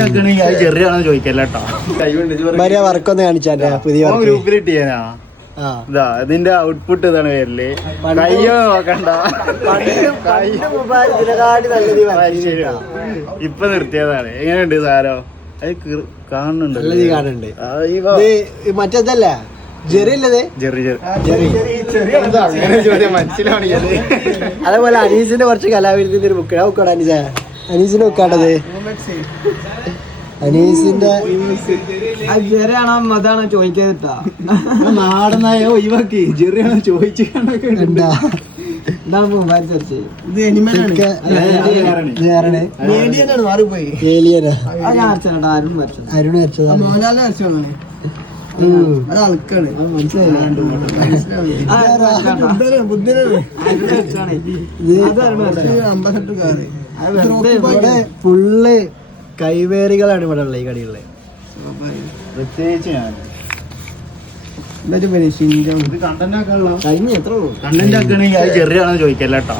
Content ആക്കണെങ്കിൽ അത് ചെറിയാണെന്ന് ചോദിക്കല്ലോ കേട്ടോ. വർക്കൊന്ന് കാണിച്ചാ പുതിയ ഗ്രൂപ്പിൽ ഇട്ടിയാനാ ഇതാ ഇതിന്റെ ഔട്ട്പുട്ട് ഇതാണ് പേരില്. കയ്യോ നോക്കണ്ട, ഇപ്പൊ നിർത്തിയതാണ്. എങ്ങനെയുണ്ട് സാരോ? അത് കാണുന്നുണ്ട്. മറ്റേതല്ല ജെറിയല്ലേ മനസ്സിലാവണത്. അതേപോലെ അനീസിന്റെ കുറച്ച് കലാവിരുദ്ധത്തിന്റെ ഒരു ബുക്ക് നോക്കടാ അനീസ. അനീസിന്റെ ബുക്കാണത്. അനീസിന്റെ ജെറിയാണോ അതാണോ ചോദിക്കാ നാടനായ ഒഴിവാക്കി ജെറിയാണോ ചോദിച്ചിട്ടൊക്കെ എന്താണ് മൊബൈൽ സെർച്ച്? ഇത് അരുണ് വരച്ചതാ. മോഹൻലാലിനെ വരച്ചാണ്. ആൾക്കാണ് ഫുള്ള് കൈവേറികളാണ് ഇവിടെ ഉള്ളത് ഈ കടികളില്. പ്രത്യേകിച്ച് ഞാൻ കണ്ടന്റ് കണ്ടന്റ് ആക്കണെങ്കിൽ അത് ചെറിയാണെന്ന് ചോദിക്കല്ലോ കേട്ടോ.